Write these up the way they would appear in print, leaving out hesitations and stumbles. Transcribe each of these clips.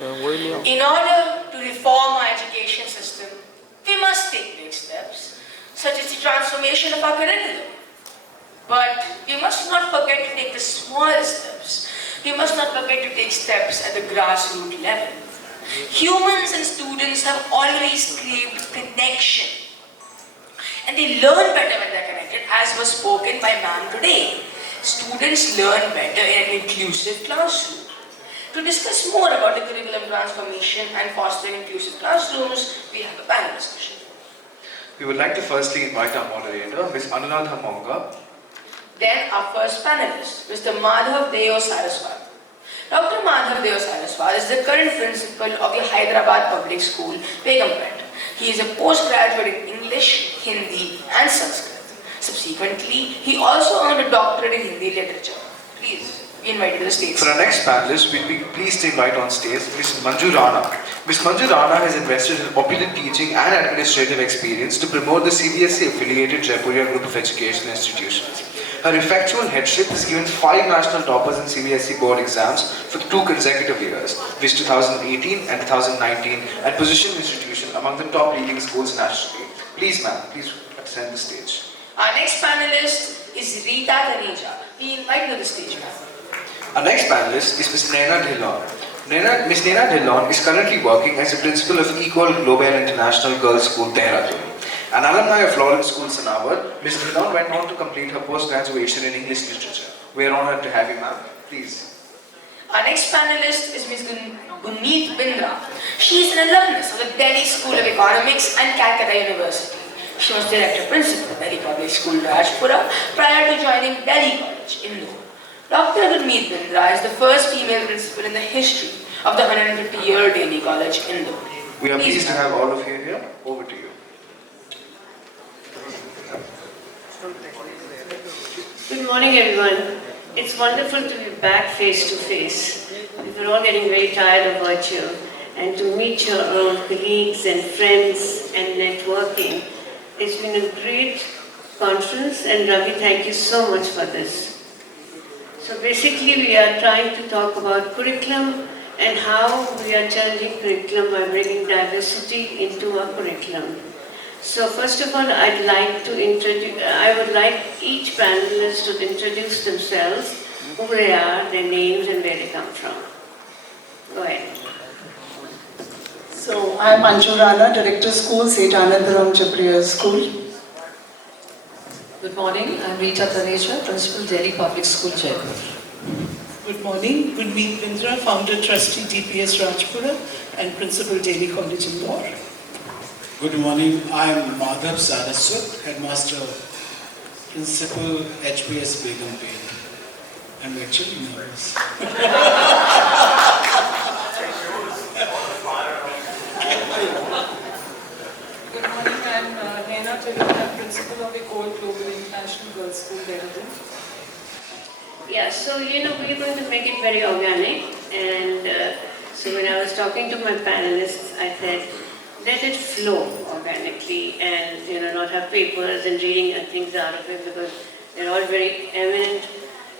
In order to reform our education system, we must take big steps, such as the transformation of our curriculum. But we must not forget to take the small steps. We must not forget to take steps at the grassroots level. Humans and students have always craved connection. And they learn better when they're connected, as was spoken by ma'am today. Students learn better in an inclusive classroom. To discuss more about the curriculum transformation and fostering inclusive classrooms, we have a panel discussion. We would like to firstly invite our moderator, Ms. Anuradha Monga. Then our first panelist, Mr. Madhav Saraswat. Dr. Madhav Saraswat is the current principal of the Hyderabad Public School, Begumpet. He is a postgraduate in English, Hindi and Sanskrit. Subsequently, he also earned a doctorate in Hindi literature. Please, be invited to the stage. For our next panelist, we'll be pleased to invite on stage Ms. Manju Rana. Ms. Manju Rana has invested in opulent teaching and administrative experience to promote the CBSE-affiliated Jaipuria group of education institutions. Her effectual headship has given 5 national toppers in CBSE board exams for 2 consecutive years, which 2018 and 2019, and positioned the institution among the top leading schools nationally. Please, ma'am, please ascend the stage. Our next panelist is Reeta Taneja. We invite her to the stage, ma'am. Our next panelist is Ms. Naina Dhillon. Ms. Naina Dhillon is currently working as the principal of Ecole Globale International Girls School, Tehran. An alumni of Lawrence School, Sanawar, Ms. Dhillon went on to complete her post-graduation in English literature. We are honored to have you, ma'am. Please. Our next panelist is Ms. Gunmeet Bindra. She is an alumnus of the Daly School of Economics and Calcutta University. She was director principal of Daly Public School, Rajpura, prior to joining Daly College, Indore. Dr. Gunmeet Bindra is the first female principal in the history of the 150-year Daly College, Indore. We are pleased to have all of you here. Over to you. Good morning, everyone. It's wonderful to be back face to face. We were all getting very tired of virtual, and to meet your colleagues and friends and networking. It's been a great conference, and Ravi, thank you so much for this. So basically, we are trying to talk about curriculum and how we are changing curriculum by bringing diversity into our curriculum. So first of all, I would like each panelist to introduce themselves, who they are, their names and where they come from. Go ahead. So I'm Manju Rana, Director School, St. Anandram Jaipuria School. Good morning, I'm Reeta Taneja, Principal Daly Public School, Jaipur. Good morning, Gunmeet Bindra, Founder Trustee DPS Rajpura and Principal Daly College, Indore. Good morning, I am Madhav Saraswat, Headmaster, Principal HPS Begumpet. I'm actually nervous. Good morning, I'm Naina, Principal of Ecole, Globale International Girls School, Begumpet. Yeah, so we're going to make it very organic, and so when I was talking to my panelists, I said, let it flow organically and not have papers and reading things out of it, because they're all very eminent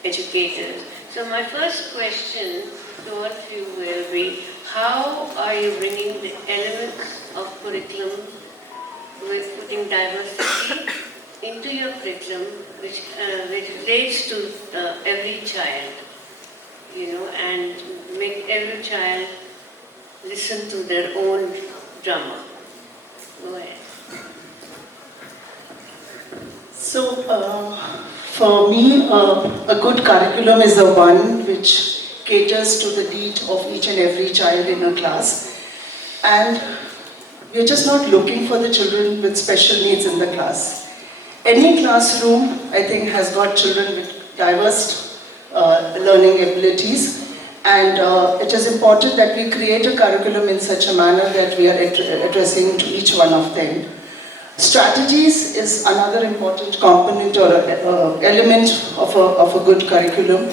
educators. So my first question to all of you will be, how are you bringing the elements of curriculum with putting diversity into your curriculum, which relates to every child, and make every child listen to their own drama. Go ahead. So for me, a good curriculum is the one which caters to the need of each and every child in a class. And we're just not looking for the children with special needs in the class. Any classroom, I think, has got children with diverse learning abilities. And it is important that we create a curriculum in such a manner that we are addressing to each one of them. Strategies is another important component or element of a good curriculum.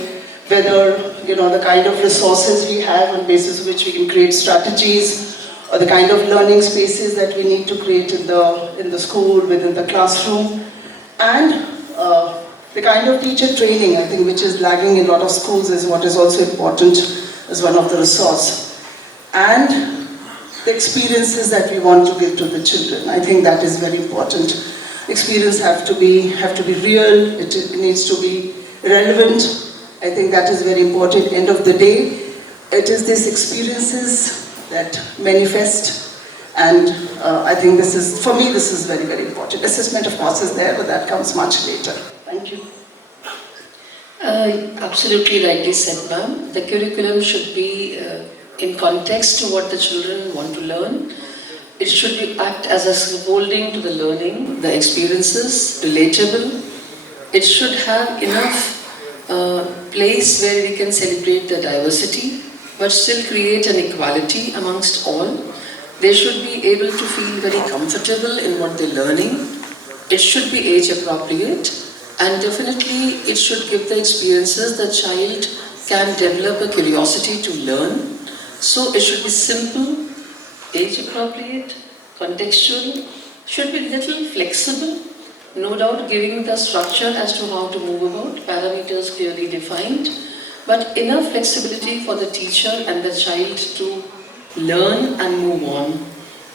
Whether the kind of resources we have on basis of which we can create strategies, or the kind of learning spaces that we need to create in the school, within the classroom, and the kind of teacher training, I think, which is lagging in a lot of schools, is what is also important as one of the resources. and the experiences that we want to give to the children. I think that is very important. Experience have to be real, it needs to be relevant. I think that is very important. End of the day, it is these experiences that manifest, and I think this is, for me, this is very, very important. Assessment, of course, is there, but that comes much later. Thank you. Absolutely rightly said, ma'am. The curriculum should be in context to what the children want to learn. It should be act as a scaffolding to the learning, the experiences, relatable. It should have enough place where we can celebrate the diversity, but still create an equality amongst all. They should be able to feel very comfortable in what they're learning. It should be age appropriate, and definitely it should give the experiences the child can develop a curiosity to learn. So it should be simple, age appropriate, contextual, should be little flexible, no doubt giving the structure as to how to move about, parameters clearly defined, but enough flexibility for the teacher and the child to learn and move on.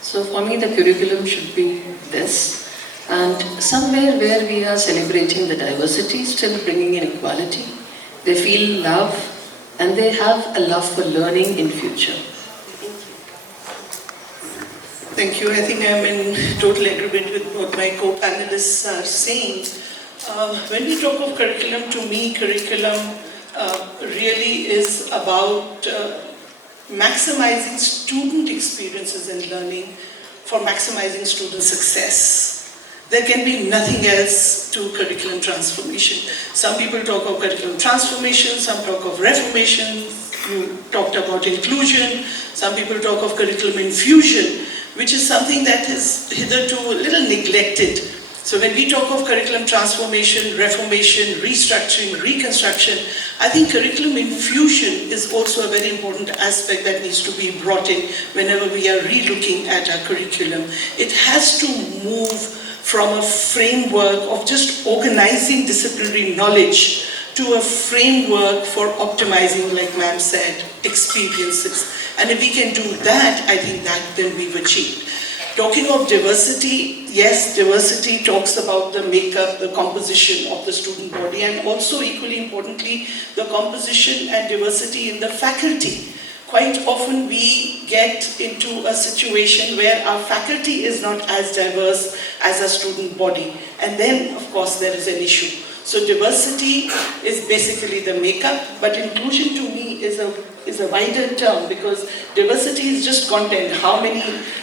So for me, the curriculum should be this, and somewhere where we are celebrating the diversity, still bringing in equality. They feel love and they have a love for learning in future. Thank you. I think I'm in total agreement with what my co-panelists are saying. When we talk of curriculum, to me, curriculum really is about maximizing student experiences and learning for maximizing student success. There can be nothing else to curriculum transformation. Some people talk of curriculum transformation, some talk of reformation, you talked about inclusion, some people talk of curriculum infusion, which is something that is hitherto a little neglected. So when we talk of curriculum transformation, reformation, restructuring, reconstruction, I think curriculum infusion is also a very important aspect that needs to be brought in whenever we are re-looking at our curriculum. It has to move from a framework of just organizing disciplinary knowledge to a framework for optimizing, like ma'am said, experiences. And if we can do that, I think that then we've achieved. Talking of diversity, yes, diversity talks about the makeup, the composition of the student body, and also equally importantly, the composition and diversity in the faculty. Quite often we get into a situation where our faculty is not as diverse as our student body, and then of course there is an issue. So diversity is basically the makeup, but inclusion to me is a wider term, because diversity is just content. How many,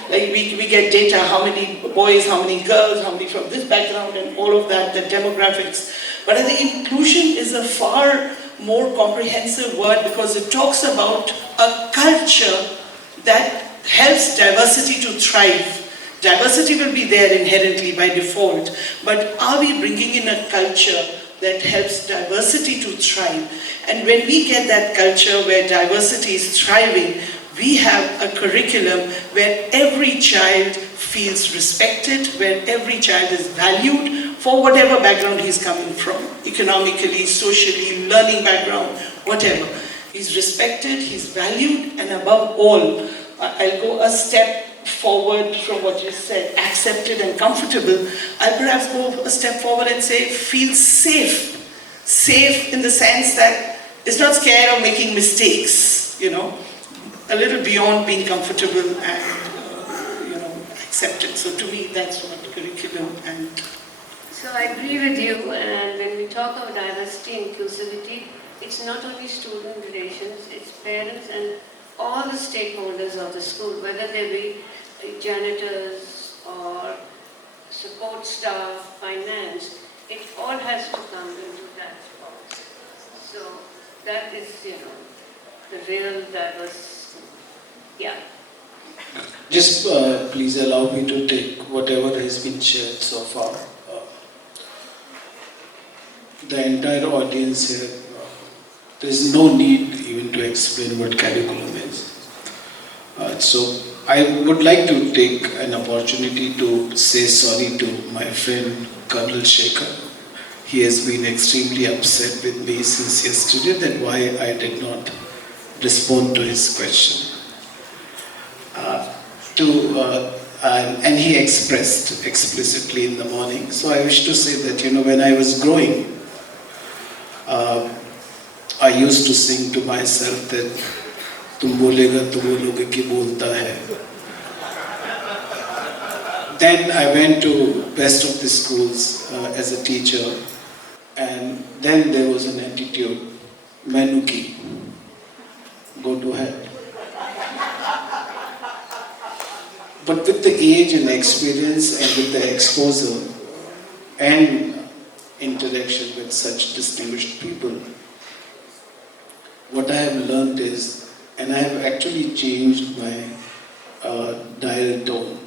like we get data, how many boys, how many girls, how many from this background, and all of that, the demographics. But I think inclusion is a far more comprehensive word, because it talks about a culture that helps diversity to thrive. Diversity will be there inherently by default, but are we bringing in a culture that helps diversity to thrive? And when we get that culture where diversity is thriving, we have a curriculum where every child feels respected, where every child is valued for whatever background he's coming from, economically, socially, learning background, whatever. He's respected, he's valued, and above all, I'll go a step forward from what you said, accepted and comfortable. I'll perhaps go a step forward and say, feel safe. Safe in the sense that it's not scared of making mistakes, you know, a little beyond being comfortable and, accepted. So to me, that's what curriculum and... So I agree with you, and when we talk of diversity, inclusivity, it's not only student relations, it's parents and all the stakeholders of the school, whether they be janitors or support staff, finance, it all has to come into that box. So that is, the real diverse, yeah. Just please allow me to take whatever has been shared so far. The entire audience here, there is no need even to explain what curriculum is. So I would like to take an opportunity to say sorry to my friend Colonel Shekhar. He has been extremely upset with me since yesterday that why I did not respond to his question. to, and he expressed explicitly in the morning. So I wish to say that, when I was growing, I used to sing to myself that तुम बोलेगा तो बोलोगे कि बोलता है. Then I went to best of the schools as a teacher, and then there was an attitude, Menuki, go to hell. But with the age and experience and with the exposure and interaction with such distinguished people, what I have learned is, and I have actually changed my dial tone.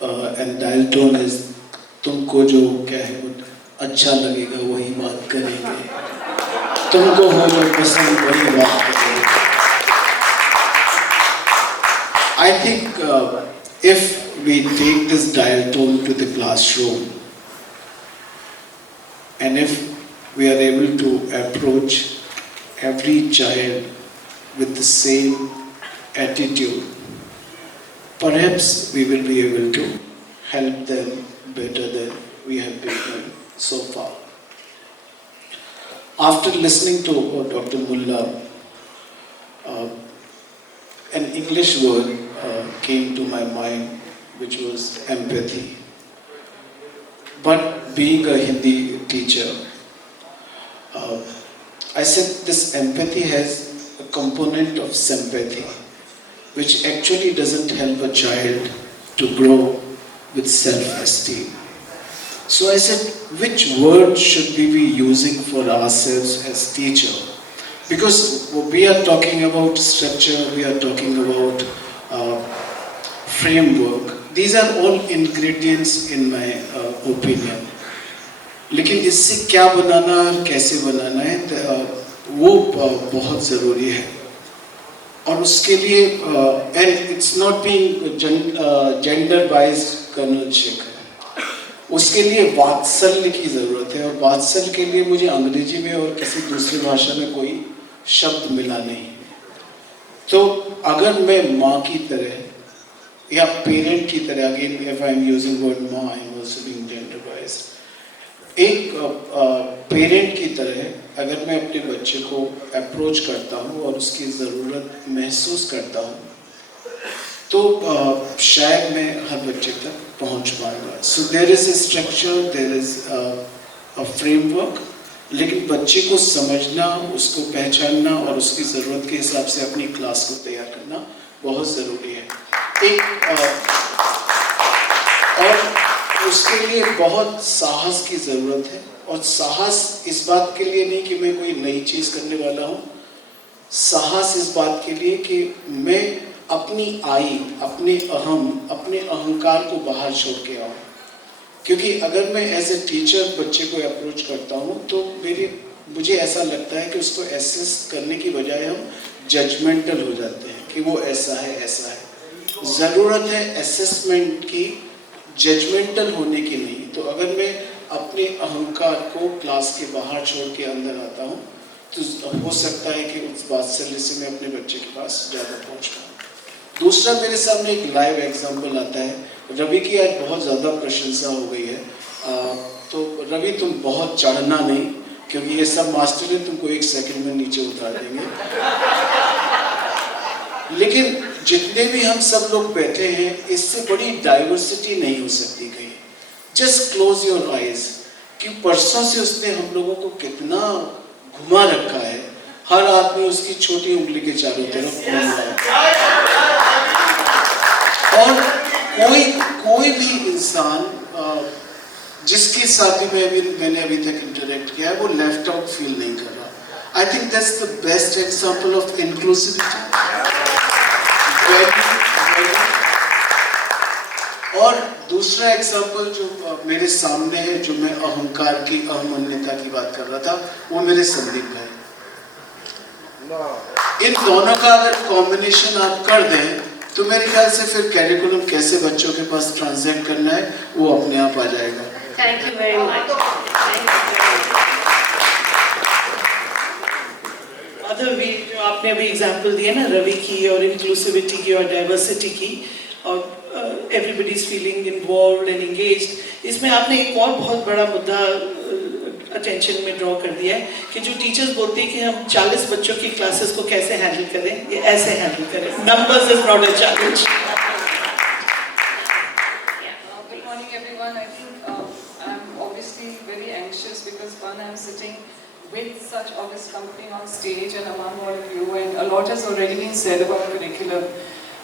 And dial tone is, तुमको जो क्या है वो अच्छा लगेगा वही बात करेंगे, तुमको हो जो पसंद वही बात करेंगे. I think if we take this dial tone to the classroom, and if we are able to approach every child with the same attitude, perhaps we will be able to help them better than we have been doing so far. After listening to Dr. Mullah, an English word came to my mind, which was empathy. But being a Hindi teacher, I said this empathy has a component of sympathy, which actually doesn't help a child to grow with self-esteem. So I said, which word should we be using for ourselves as teacher? Because we are talking about structure, we are talking about framework. These are all ingredients in my opinion. लेकिन इससे क्या बनाना और कैसे बनाना है वो बहुत ज़रूरी है. और उसके लिए and it's not being gender based कर्नलशिप, उसके लिए वात्सल्य की ज़रूरत है. और वात्सल्य के लिए मुझे अंग्रेजी में और किसी दूसरी भाषा में कोई शब्द मिला नहीं. तो अगर मैं माँ की तरह या पेरेंट की तरह, again if I am using word माँ, I am also being gender based, एक पेरेंट की तरह अगर मैं अपने बच्चे को अप्रोच करता हूँ और उसकी ज़रूरत महसूस करता हूँ, तो शायद मैं हर बच्चे तक पहुँच पाऊँगा. So there is a structure, there is a framework, लेकिन बच्चे को समझना, उसको पहचानना और उसकी ज़रूरत के हिसाब से अपनी क्लास को तैयार करना बहुत ज़रूरी है. और उसके लिए बहुत साहस की ज़रूरत है. और साहस इस बात के लिए नहीं कि मैं कोई नई चीज़ करने वाला हूँ, साहस इस बात के लिए कि मैं अपनी अपने अपने अहंकार को बाहर छोड़ के आऊँ. क्योंकि अगर मैं एज ए टीचर बच्चे को अप्रोच करता हूँ तो मुझे ऐसा लगता है कि उसको एसेस करने की बजाय हम जजमेंटल हो जाते हैं कि वो ऐसा है ऐसा है. ज़रूरत है असेसमेंट की, जजमेंटल होने की नहीं. तो अगर मैं अपने अहंकार को क्लास के बाहर छोड़ के अंदर आता हूँ तो हो सकता है कि उस वात्सल्य से मैं अपने बच्चे के पास ज़्यादा पहुँच पाऊँ. दूसरा मेरे सामने एक लाइव एग्जाम्पल आता है. रवि की आज बहुत ज़्यादा प्रशंसा हो गई है. तो रवि तुम बहुत चढ़ना नहीं, क्योंकि ये सब मास्टर है, तुमको एक सेकंड में नीचे उतार देंगे. लेकिन जितने भी हम सब लोग बैठे हैं, इससे बड़ी डाइवर्सिटी नहीं हो सकती कहीं. जस्ट क्लोज योर आइज कि परसों से उसने हम लोगों को कितना घुमा रखा है. हर आदमी उसकी छोटी उंगली के चारों तरफ घूम रहा है. और कोई भी इंसान जिसके साथ भी मैंने अभी तक इंटरेक्ट किया है, वो लेफ्ट आउट फील नहीं कर रहा. I think that's the best example of inclusivity. और दूसरा एग्जांपल जो मेरे सामने है, जो मैं अहंकार की, अहमन्यता की बात कर रहा था, वो मेरे संदीप भाई. इन दोनों का अगर कॉम्बिनेशन आप कर दें तो मेरे ख्याल से फिर कैरिकुलम कैसे बच्चों के पास ट्रांसलेट करना है वो अपने आप आ जाएगा. Thank you very much. other way जो आपने अभी example दिया ना रवि की और inclusivity की और diversity की और everybody is feeling involved and engaged, इसमें आपने एक और बहुत बड़ा मुद्दा attention में draw कर दिया है कि जो teachers बोलते हैं कि हम 40 बच्चों की classes को कैसे handle करें, ये ऐसे handle करें. Numbers is not a challenge. Good morning everyone. I think I'm obviously very anxious because one, I'm sitting with such august company on stage and among all of you, and a lot has already been said about curriculum.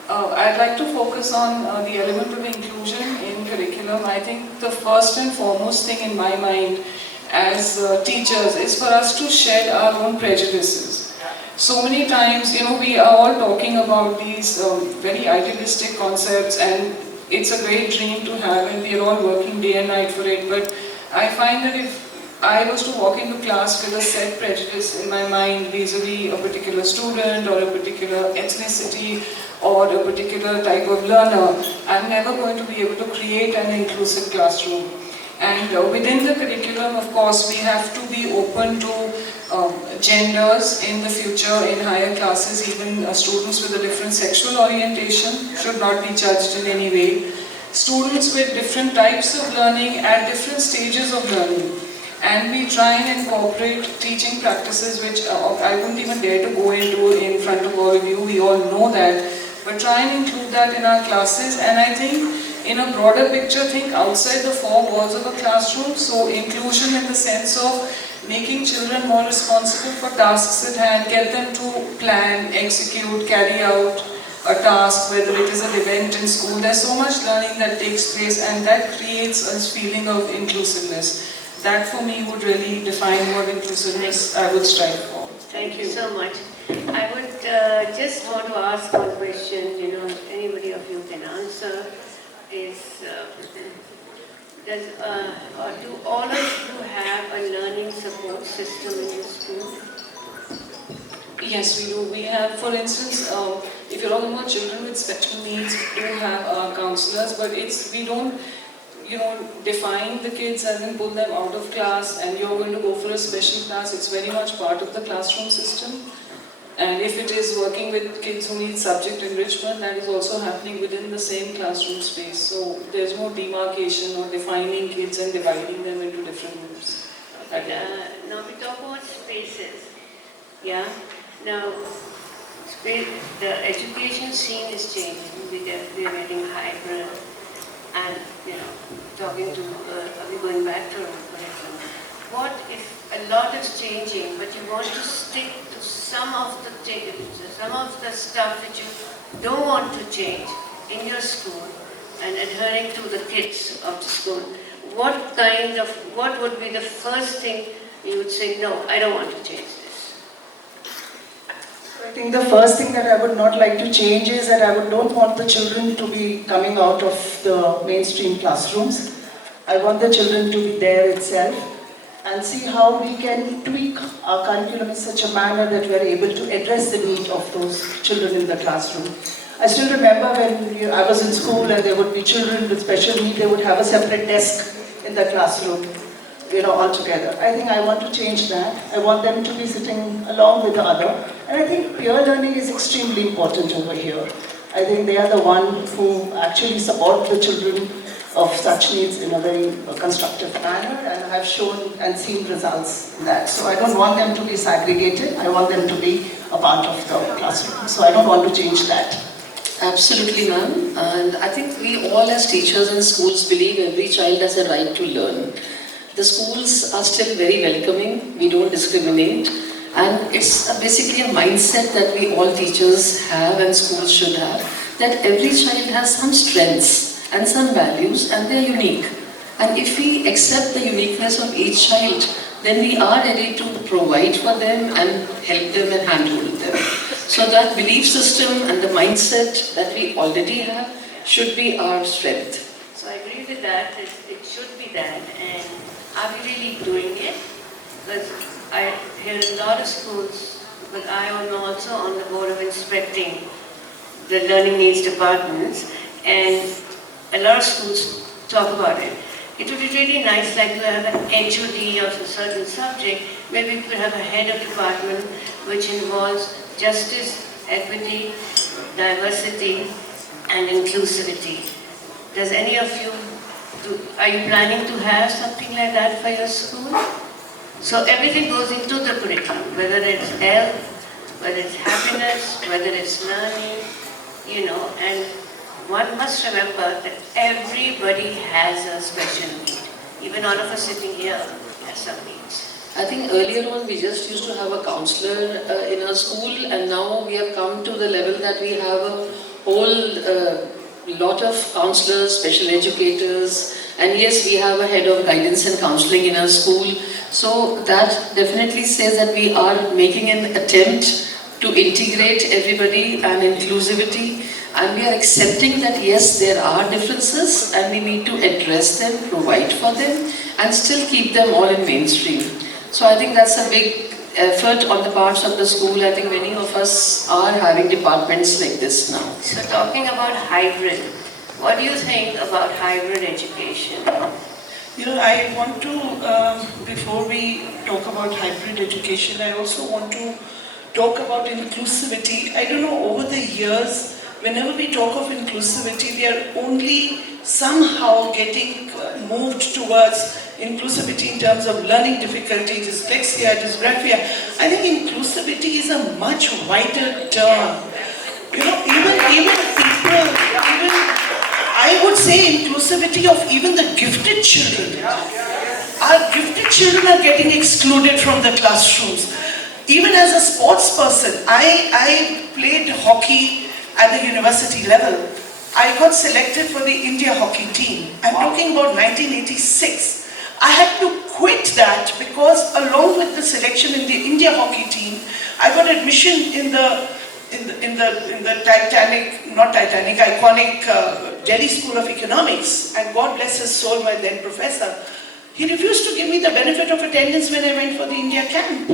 I'd like to focus on the element of inclusion in curriculum. I think the first and foremost thing in my mind as teachers is for us to shed our own prejudices. So many times, we are all talking about these very idealistic concepts, and it's a great dream to have, and we are all working day and night for it. But I find that if I was to walk into class with a set prejudice in my mind vis-a-vis a particular student or a particular ethnicity or a particular type of learner, I'm never going to be able to create an inclusive classroom. And within the curriculum, of course, we have to be open to genders in the future, in higher classes. Even students with a different sexual orientation should not be judged in any way. Students with different types of learning at different stages of learning. And we try and incorporate teaching practices which I wouldn't even dare to go into in front of all of you, we all know that. But try and include that in our classes, and I think in a broader picture, think outside the four walls of a classroom. So inclusion in the sense of making children more responsible for tasks at hand, get them to plan, execute, carry out a task, whether it is an event in school. There's so much learning that takes place, and that creates a feeling of inclusiveness. That for me would really define what inclusiveness I would strive for. Thank you so much. I would just want to ask one question, anybody of you can answer, is do all of you have a learning support system in your school? Yes, we do. We have, for instance, if you're talking about children with special needs, we do have counselors, but we don't define the kids as in pull them out of class and you're going to go for a special class. It's very much part of the classroom system. And if it is working with kids who need subject enrichment, that is also happening within the same classroom space. So there's no demarcation or defining kids and dividing them into different groups. Now we talk about spaces. Yeah. Now, the education scene is changing. We are getting hybrid. And, talking to, are we going back to curriculum? What if a lot is changing, but you want to stick to some of the stuff that you don't want to change in your school and adhering to the kids of the school? What would be the first thing you would say, no, I don't want to change this? I think the first thing that I would not like to change is that I don't want the children to be coming out of the mainstream classrooms. I want the children to be there itself and see how we can tweak our curriculum in such a manner that we are able to address the need of those children in the classroom. I still remember when I was in school and there would be children with special needs, they would have a separate desk in the classroom, altogether. I think I want to change that. I want them to be sitting along with the other. And I think peer learning is extremely important over here. I think they are the ones who actually support the children of such needs in a very constructive manner, and have shown and seen results in that. So I don't want them to be segregated. I want them to be a part of the classroom. So I don't want to change that. Absolutely, ma'am. And I think we all as teachers in schools believe every child has a right to learn. The schools are still very welcoming. We don't discriminate. And it's basically a mindset that we all teachers have and schools should have, that every child has some strengths and some values and they're unique. And if we accept the uniqueness of each child, then we are ready to provide for them and help them and handhold them. So that belief system and the mindset that we already have should be our strength. So I agree with that. It should be that. And are we really doing it? Because I hear a lot of schools, but I am also on the board of inspecting the learning needs departments, and a lot of schools talk about it. It would be really nice, like to have an HOD of a certain subject Maybe we could have a head of department which involves justice, equity, diversity, and inclusivity. Does any of you, are you planning to have something like that for your school? So everything goes into the curriculum, whether it's health, whether it's happiness, whether it's learning, and one must remember that everybody has a special need. Even all of us sitting here have some needs. I think earlier on we just used to have a counselor in our school, and now we have come to the level that we have a whole lot of counselors, special educators, and yes, we have a head of guidance and counseling in our school. So that definitely says that we are making an attempt to integrate everybody and inclusivity, and we are accepting that yes, there are differences and we need to address them, provide for them, and still keep them all in mainstream. So I think that's a big effort on the parts of the school. I think many of us are having departments like this now. So talking about hybrid, what do you think about hybrid education? I want to, before we talk about hybrid education, I also want to talk about inclusivity. I don't know, over the years, whenever we talk of inclusivity, we are only somehow getting moved towards inclusivity in terms of learning difficulties, dyslexia, dysgraphia. I think inclusivity is a much wider term. Even people, I would say inclusivity of even the gifted children. Our gifted children are getting excluded from the classrooms. Even as a sports person, I played hockey at the university level. I got selected for the India hockey team. I'm talking about 1986. I had to quit that because along with the selection in the India hockey team, I got admission in the iconic Delhi School of Economics, and God bless his soul, my then professor, he refused to give me the benefit of attendance when I went for the India camp.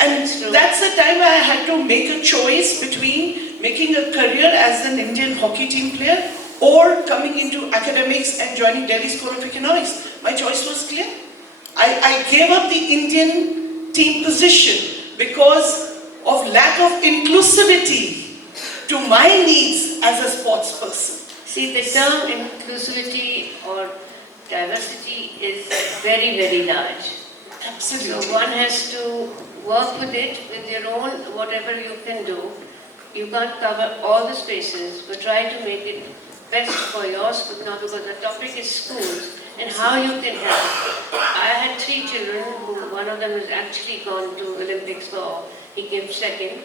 And that's the time I had to make a choice between making a career as an Indian hockey team player or coming into academics and joining Delhi School of Economics. My choice was clear. I gave up the Indian team position because of lack of inclusivity to my needs as a sports person. See, the term inclusivity or diversity is very, very large. Absolutely. So one has to work with it with your own, whatever you can do. You can't cover all the spaces, but try to make it best for your school. Now, because the topic is schools and how you can help. I had 3 children, one of them has actually gone to Olympics for, he came second.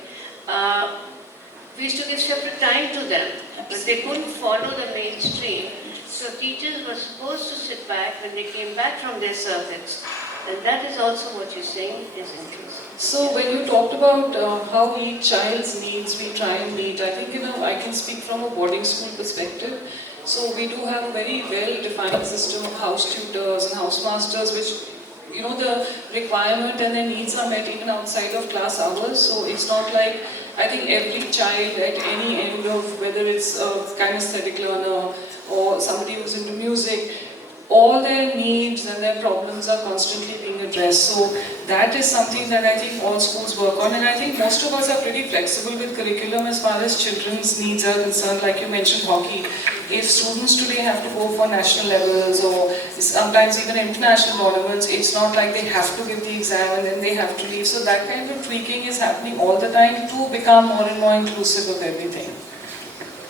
We used to give separate time to them, but they couldn't follow the mainstream. So teachers were supposed to sit back when they came back from their circuits. And that is also what you're saying is inclusive. So when you talked about how each child's needs we try and meet, I think, I can speak from a boarding school perspective. So we do have a very well-defined system of house tutors and housemasters, which, the requirement and their needs are met even outside of class hours. So it's not like, I think every child at any end of, whether it's a kinesthetic learner or somebody who's into music, all their needs and their problems are constantly being addressed. So that is something that I think all schools work on, and I think most of us are pretty flexible with curriculum as far as children's needs are concerned. Like you mentioned hockey, if students today have to go for national levels or sometimes even international tournaments, it's not like they have to give the exam and then they have to leave. So that kind of tweaking is happening all the time to become more and more inclusive of everything.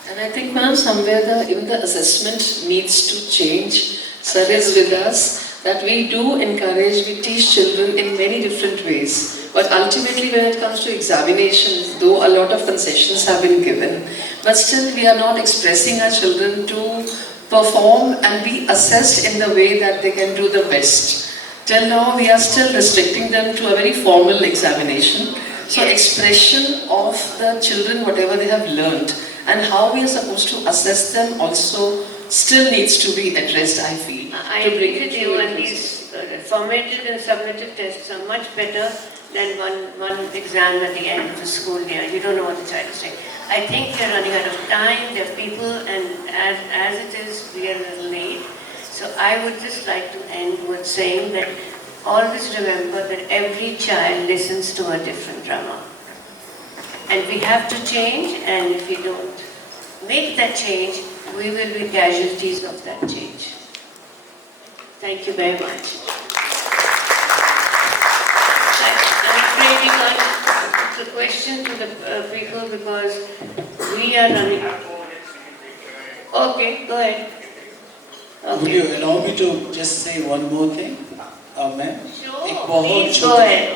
And I think, ma'am, somewhere even the assessment needs to change. Sir is with us, that we do encourage, we teach children in many different ways. But ultimately when it comes to examination, though a lot of concessions have been given, but still we are not expressing our children to perform and be assessed in the way that they can do the best. Till now we are still restricting them to a very formal examination. So expression of the children, whatever they have learned, and how we are supposed to assess them also still needs to be addressed, I feel. I agree with you, and these formative and summative tests are much better than one exam at the end of the school year. You don't know what the child is saying. I think we are running out of time, there are people, and as it is, we are a little late. So I would just like to end with saying that always remember that every child listens to a different drama. And we have to change, and if we don't make that change, we will be casualties of that change. Thank you very much. I'm afraid we can't put the question to the people because we are running. Okay, go ahead. Would you allow me to just say one more thing, ma'am? Sure, एक बहुत please go ahead.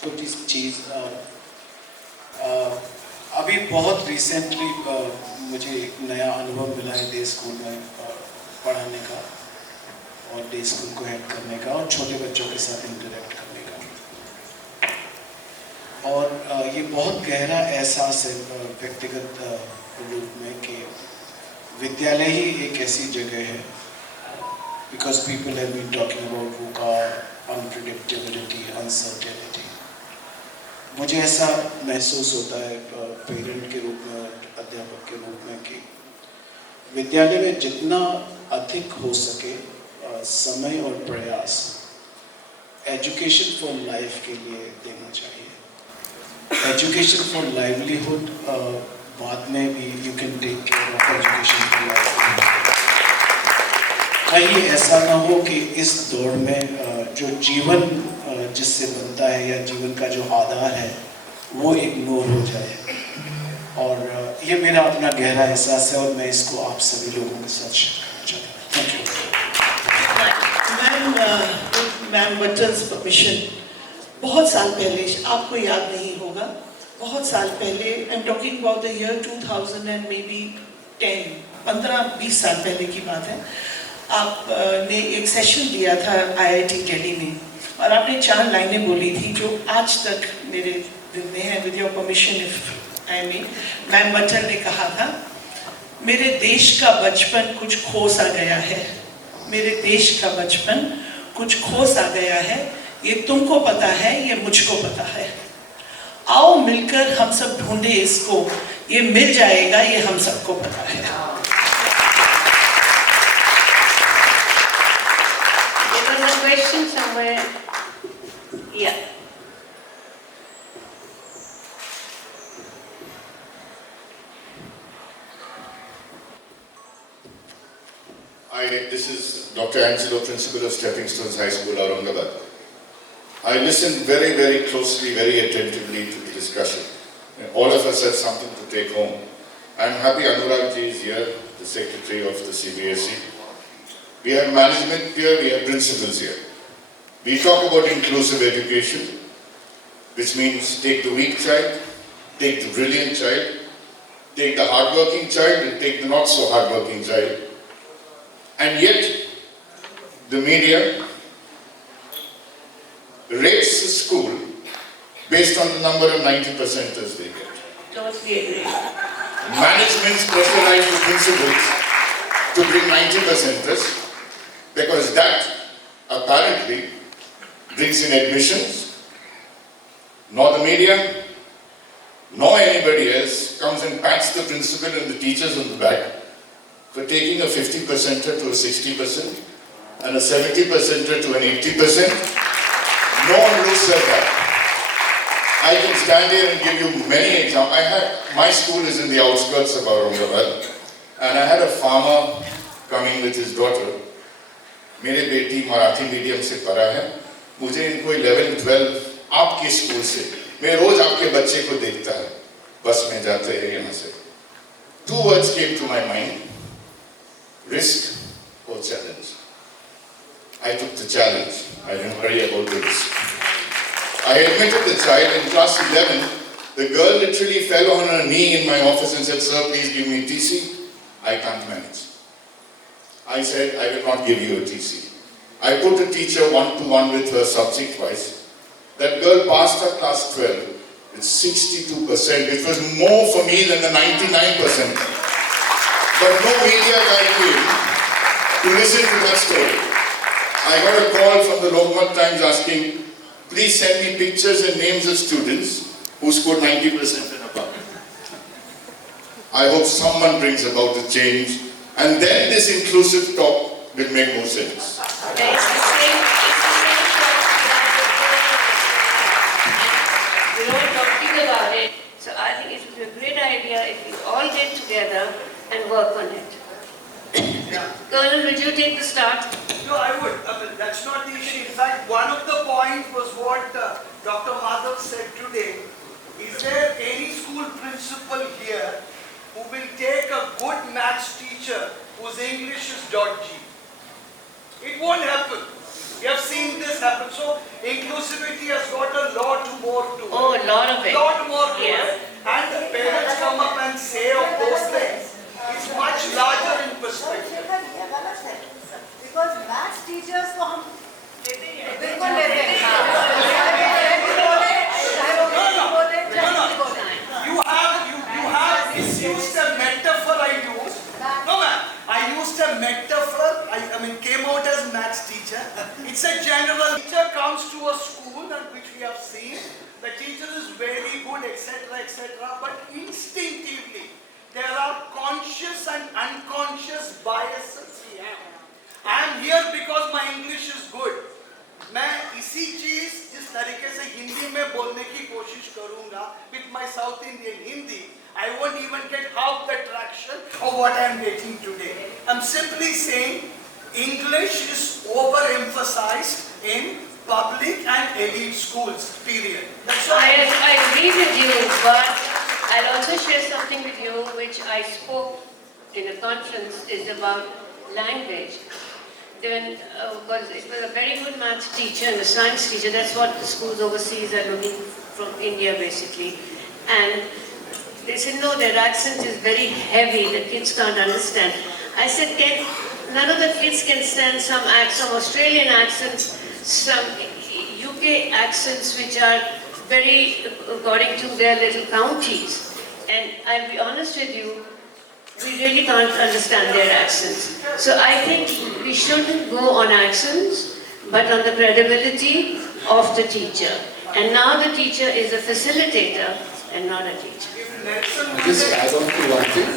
छोटी सी चीज़ अभी बहुत recently मुझे एक नया अनुभव मिला है डे स्कूल में पढ़ाने का और डे स्कूल को हेड करने का और छोटे बच्चों के साथ इंटरेक्ट करने का और ये बहुत गहरा एहसास है व्यक्तिगत रूप में कि विद्यालय ही एक ऐसी जगह है because people have been talking about VUCA, unpredictability, uncertainty. मुझे ऐसा महसूस होता है पेरेंट के रूप में अध्यापक के रूप में कि विद्यालय में जितना अधिक हो सके समय और प्रयास एजुकेशन फॉर लाइफ के लिए देना चाहिए. एजुकेशन फॉर लाइवलीहुड बाद में भी you can take care of education for life. कहीं ऐसा ना हो कि इस दौर में जो जीवन जिससे बनता है या जीवन का जो आधार है वो इग्नोर हो जाए और ये मेरा अपना गहरा एहसास है और मैं इसको आप सभी लोगों के साथ शेयर करना चाहता हूँ. मैम मैम बच्चन्स परमिशन बहुत साल पहले आपको याद नहीं होगा बहुत साल पहले I am talking about the year 2000 and may be 15-20 साल पहले की बात है. आपने एक सेशन दिया था आईआईटी दिल्ली में और आपने 4 लाइनें बोली थी जो आज तक मेरे दिल में है. With your permission if I mean ma'am Bachchan ने कहा था मेरे देश का बचपन कुछ खो सा गया है. मेरे देश का बचपन कुछ खो सा गया है. ये तुमको पता है ये मुझको पता है. आओ मिलकर हम सब ढूंढे इसको. ये मिल जाएगा ये हम सबको पता है. Question somewhere. Yeah. This is Dr. Angelo, Principal of Stepping Stones High School, Aurangabad. I listened very, very closely, very attentively to the discussion. And all of us had something to take home. I'm happy Anuradha ji is here, the Secretary of the CBSE. We have management here, we have principals here. We talk about inclusive education, which means take the weak child, take the brilliant child, take the hardworking child and take the not so hardworking child. And yet, the media rates the school based on the number of 90%ers they get. Totally agree. Managements pressurize the principals to bring 90%ers because that apparently brings in admissions. Nor the media, nor anybody else comes and pats the principal and the teachers on the back for taking a 50%er to a 60% and a 70%er to an 80%. No one looks at that. I can stand here and give you many examples. My school is in the outskirts of Aurangabad and I had a farmer coming with his daughter. मेरे बेटी Marathi medium से पढ़ा है. मुझे इनको 11-12 आपके school से मैं रोज आपके बच्चे को देखता है बस में जाते हैं यहाँ से. 2 words came to my mind: risk or challenge. I took the challenge. I didn't worry about the risk. I admitted the child in class 11. The girl literally fell on her knee in my office and said, "Sir, please give me TC. I can't manage." I said, "I will not give you a TC." I put a teacher 1-to-1 with her subject-wise. That girl passed her class 12 with 62%, which was more for me than the 99%. But no media guy came to listen to that story. I got a call from the Lokmat Times asking, "Please send me pictures and names of students who scored 90% and above." I hope someone brings about a change, and then this inclusive talk will make more sense. It's the same talking about it. So I think it would be a great idea if we all get together and work on it. Colonel, would you take the start? No, I would. That's not the issue. In fact, one of the points was what Dr. Madhav said today. Is there any school principal here who will take a good maths teacher whose English is dodgy? It won't happen. We have seen this happen. So inclusivity has got a lot more to it. Oh, a lot of it. Lot more to Yeah. it. And the parents come up and say of those things. It's much larger in perspective. Because maths teachers को हम बिल्कुल लेते हैं। You have misused a metaphor I used. No ma'am, I used a metaphor. I mean came out as maths teacher. It's a general teacher comes to a school and which we have seen. The teacher is very good, etc., etc. But instinctively, there are conscious and unconscious biases. I am here because my English is good. मैं इसी चीज जिस तरीके से हिंदी में बोलने की कोशिश करूंगा with my South Indian Hindi, I won't even get half the traction of what I am getting today. I'm simply saying English is overemphasized in public and elite schools, period. That's all. I agree with you, but I'll also share something with you which I spoke in a conference is about language. Then, because it was a very good maths teacher and a science teacher, that's what the schools overseas are looking from India basically. And they said, no, their accent is very heavy, the kids can't understand. I said, none of the kids can stand some Australian accents, some UK accents which are very according to their little counties. And I'll be honest with you, we really can't understand their accents. So I think we shouldn't go on accents, but on the credibility of the teacher. And now the teacher is a facilitator and not a teacher. I just add on to one thing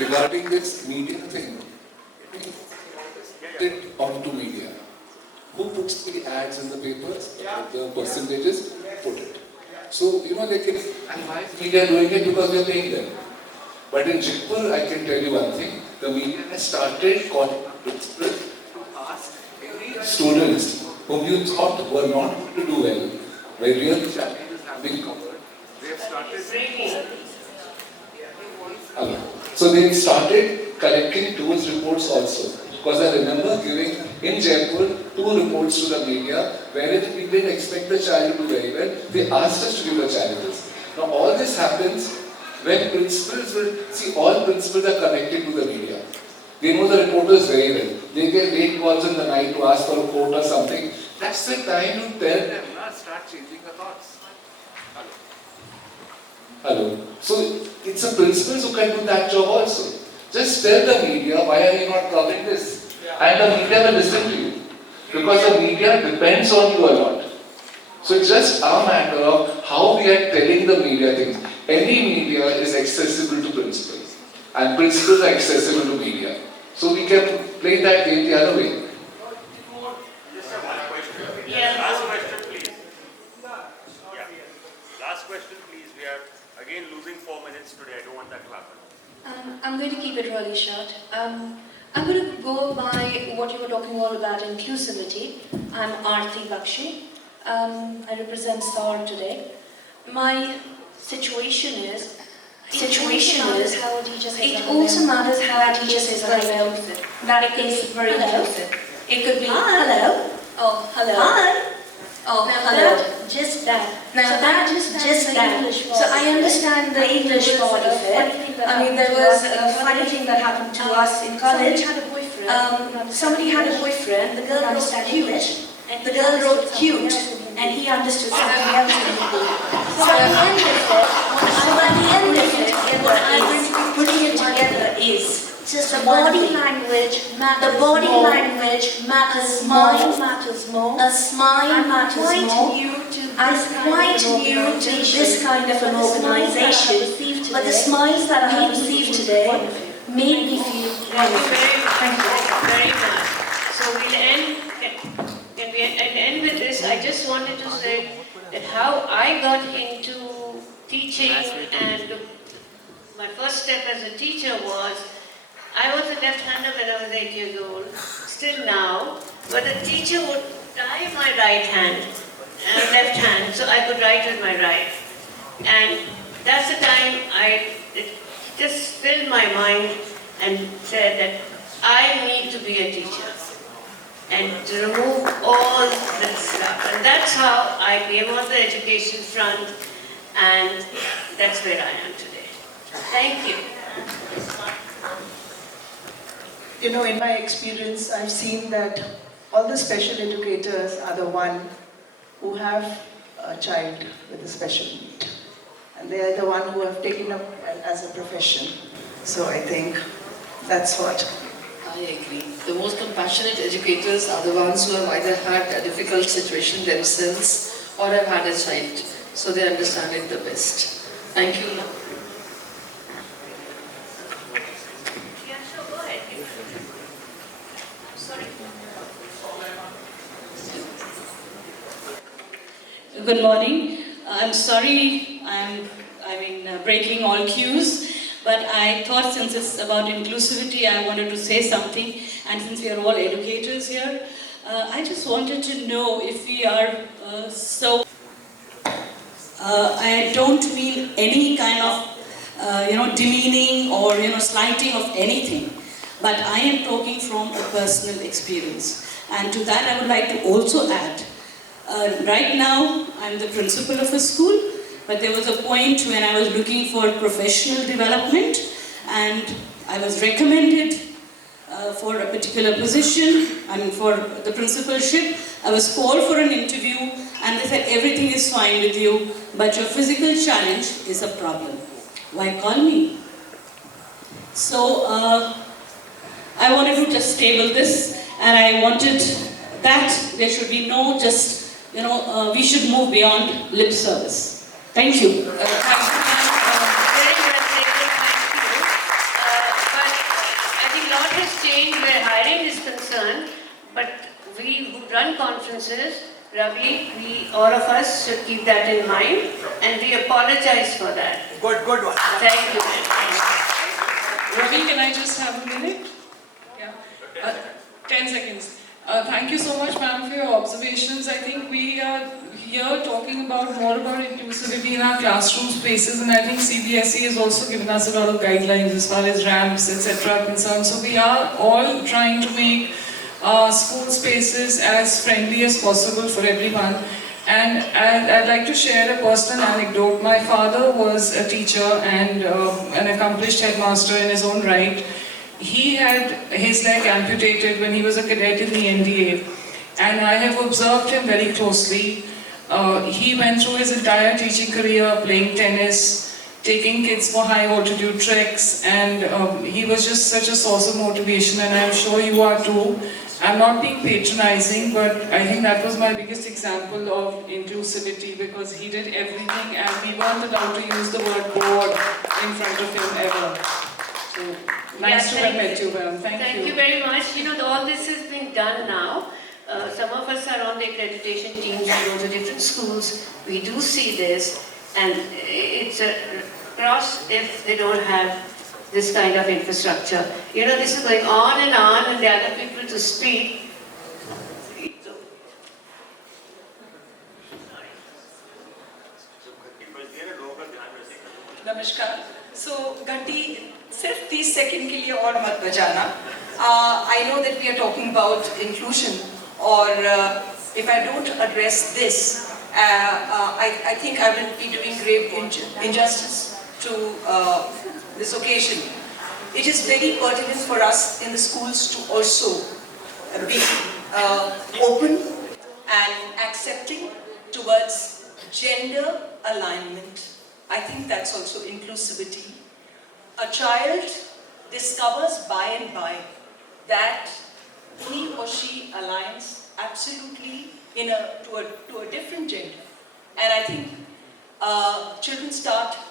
regarding this media thing. It onto media. Who puts the ads in the papers? The percentages put it. So like and why is media doing it? Because we are paying them. But in Jaipur, I can tell you one thing. The media has started calling principals to ask any students whom you thought were not going to do well, where real challenges have been covered. They have started. So they started collecting those reports also. Because I remember giving in Jaipur 2 reports to the media, wherein we didn't expect the child to do very well. They asked us to give the challenges. Now all this happens when principals will see, all principals are connected to the media. They know the reporters very well. They get late calls in the night to ask for a quote or something. That's the time to tell them, start changing the thoughts. Hello. So it's the principals who can do that job also. Just tell the media, why are you not covering this? And the media will listen to you. Because the media depends on you a lot. So it's just a matter of how we are telling the media things. Any media is accessible to principals. And principals are accessible to media. So we can play that game the other way. Last question, please. Yeah. Last question, please. We are again losing 4 minutes today. I don't want that to happen. I'm going to keep it really short. I'm going to go by what you were talking all about, inclusivity. I'm Aarti Bakshi. I represent SAR today. My situation is, it also matters how a teacher says hello. That is very inclusive. It could be hello. Oh, hello. Hi. Oh, now hello. Just that. Now so that just that. So I understand the English part of it. I mean, there was a funny thing that happened to us in college. Somebody had a boyfriend. The girl wrote cute. The girl wrote cute, and he understood something else. So at the end of it, what I'm going to be putting it together is just the body language matters. The body language matters more. A smile matters more. I'm quite new to this kind of an organization, but the smiles that I received today made me feel wonderful. Thank you very much. So we'll end with this. I just wanted to say that how I got into teaching, and my first step as a teacher was, I was a left-hander when I was 8 years old, still now, but the teacher would tie my right hand and left hand so I could write with my right. And that's the time it just filled my mind and said that I need to be a teacher and to remove all this stuff. And that's how I came on the education front, and that's where I am today. Thank you. You know, in my experience, I've seen that all the special educators are the one who have a child with a special need. And they are the one who have taken up as a profession. So I think that's what. I agree. The most compassionate educators are the ones who have either had a difficult situation themselves or have had a child. So they understand it the best. Thank you. Yeah, sure, go ahead. Sorry. Good morning. I'm sorry I'm breaking all cues, but I thought since it's about inclusivity, I wanted to say something, and since we are all educators here, I just wanted to know if we are I don't mean any kind of demeaning or slighting of anything, but I am talking from a personal experience, and to that I would like to also add. Right now, I'm the principal of a school, but there was a point when I was looking for professional development, and I was recommended for a particular position, for the principalship. I was called for an interview, and they said, everything is fine with you, but your physical challenge is a problem. Why call me? So, I wanted to just table this, and I wanted that there should be no we should move beyond lip service. Thank you. Very well taken, thank you. But I think a lot has changed where hiring is concerned, but we who run conferences, Ravi, all of us should keep that in mind, and we apologize for that. Good one. Thank you. Ravi, can I just have a minute? Yeah. 10 seconds. Thank you so much, ma'am, for your observations. I think we are here talking more about inclusivity in our classroom spaces, and I think CBSE has also given us a lot of guidelines as far as ramps, etc. are concerned. So we are all trying to make school spaces as friendly as possible for everyone. And I'd like to share a personal anecdote. My father was a teacher and an accomplished headmaster in his own right. He had his leg amputated when he was a cadet in the NDA, and I have observed him very closely. He went through his entire teaching career playing tennis, taking kids for high altitude treks, and he was just such a source of motivation, and I'm sure you are too. I'm not being patronizing, but I think that was my biggest example of inclusivity, because he did everything and we weren't allowed to use the word board in front of him ever. So, nice to have met you, ma'am. Thank you. Thank you very much. All this is being done now. Some of us are on the accreditation teams, we go to different schools. We do see this, and it's a cross if they don't have this kind of infrastructure. This is going on, and the other people to speak. Namaskar. So, Ganti, सिर्फ 30 second के लिए और मत बजाना. I know that we are talking about inclusion, or if I don't address this, I think I will be doing grave injustice to this occasion. It is very pertinent for us in the schools to also be open and accepting towards gender alignment. I think that's also inclusivity. A child discovers by and by that he or she aligns absolutely to a different gender. And I think children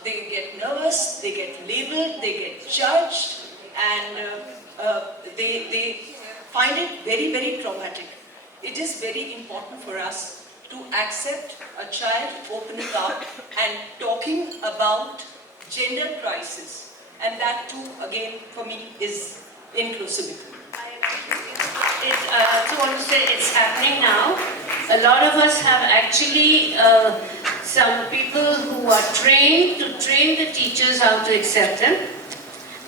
they get nervous, they get labeled, they get judged, and they find it very, very traumatic. It is very important for us to accept a child opening up and talking talking about gender crisis. And that too, again, for me, is inclusivity. I want to say it's happening now. A lot of us have actually some people who are trained to train the teachers how to accept them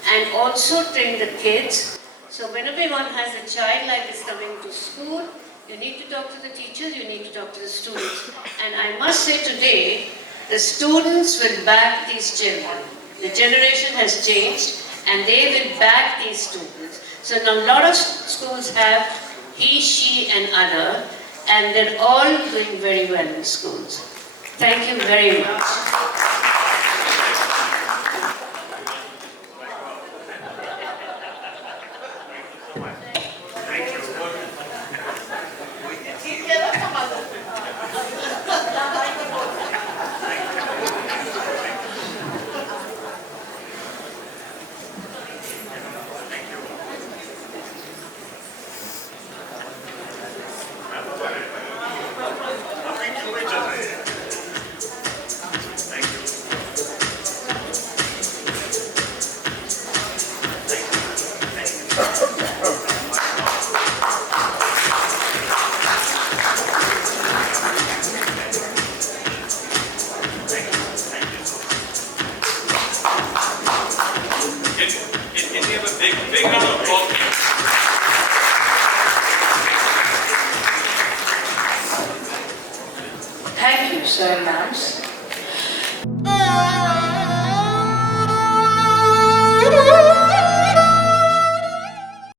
and also train the kids. So whenever one has a child like this coming to school, you need to talk to the teachers, you need to talk to the students. And I must say today, the students will back these children. The generation has changed and they will back these students. So now a lot of schools have he, she and other, and they're all doing very well in schools. Thank you very much. Thank you so much.